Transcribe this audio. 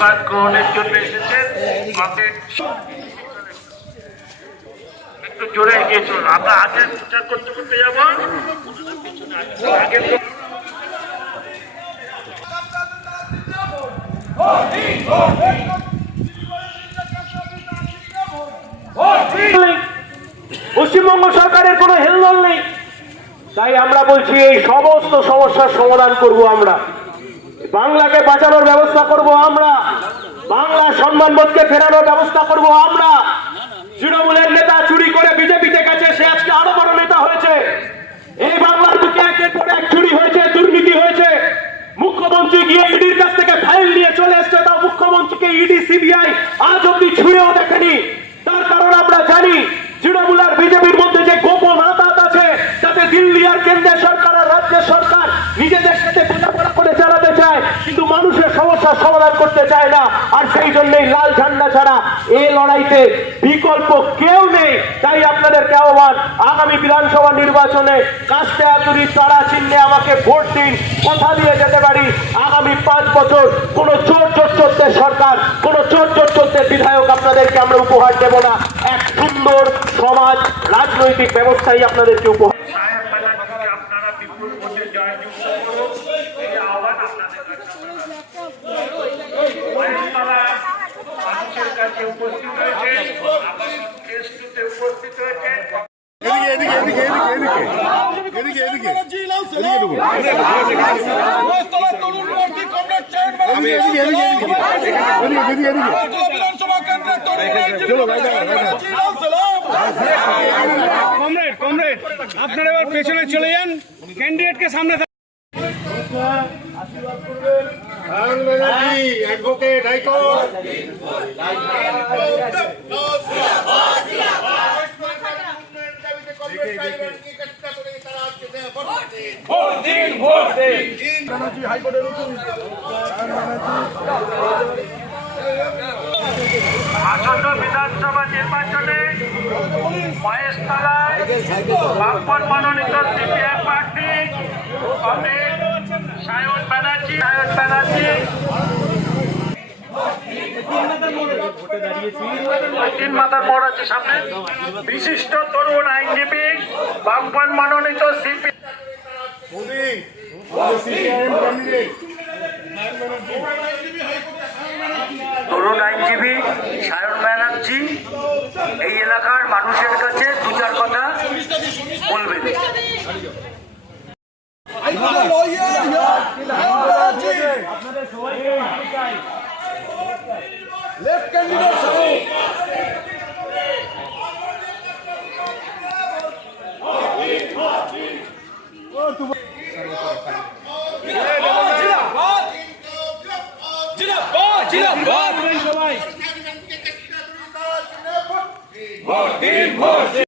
পাঠ গ্রহণের জন্য এসেছেন। একটু জোরে এগিয়ে চলুন। আমরা আগে প্রচার করতে করতে যাবো। পশ্চিমবঙ্গ সরকারের কোনো হেলদোল নেই, তাই আমরা বলছি এই সমস্ত সমস্যার সমাধান করব আমরা। বাংলাকে বাঁচানোর ব্যবস্থা করব আমরা, বাংলা সম্মানবোধকে ফেরানোর ব্যবস্থা করব আমরা। তৃণমূলের নেতা চুরি করে বিজেপিতে গেছে, সে আজকে আরো বড় নেতা হয়েছে। এই বাংলার বুকে একের পর এক চুরি হয়েছে, দুর্নীতি হয়েছে। মুখ্যমন্ত্রী গিয়ে ইডির কাছ থেকে ফাইল নিয়ে চলে এসছে, তাও মুখ্যমন্ত্রীকে ইডি সিবিআই আজ অব্দি ছুঁড়েও দেখেনি। তার কারণ আমরা জানি তৃণমূল আর বিজেপির মধ্যে যে গোপন আঘাত আছে, যাতে দিল্লি আর কেন্দ্রের সরকার আর রাজ্যের সরকার নিজেদের সাথে বোঝাপড়া করে চালাতে চায়, কিন্তু মানুষের সমস্যার সমাধান করতে চায় না। আর সেই জন্যই লাল ঝান্ডা ছাড়া এই লড়াইতে বিকল্প কেউ নেই। তাই আপনাদেরকে আহ্বান, আগামী বিধানসভা নির্বাচনে কাস্তে আতুরি তারা চিহ্নে আমাকে ভোট দিন। কথা দিয়ে যেতে পারি, আগামী 5 বছর কোন চোর চোরদের সরকার, কোন চোর চোরদের বিধায়ক আপনাদেরকে আমরা উপহার দেব না। এক সুন্দর সমাজ রাজনৈতিক ব্যবস্থাই আপনাদেরকে উপহার। আপনারা বিপুল ভোটে জয়যুক্ত করুন, এই আহ্বান আপনাদের কাছে। মানুষের কাছে উপস্থিত হয়েছে, ফেসবুকে উপস্থিত হয়েছে। কমরেড আপনারা এবার পেছনে চলে যান, ক্যান্ডিডেটকে সামনে আসন্ন বিধানসভা নির্বাচনে মহেশতলায় বামপন মনোনীত সিপিআই প্রার্থী সায়ন ব্যানার্জি 3 মাথার মোড় আছে সামনে, বিশিষ্ট তরুণ আইনজীবী বামপন মনোনীত তরুণ আইনজীবী সায়ন ব্যানার্জি এই এলাকার মানুষের কাছে 2-4 কথা বলবেন। লেফট ক্যান্ডিডেট ভোট দিন।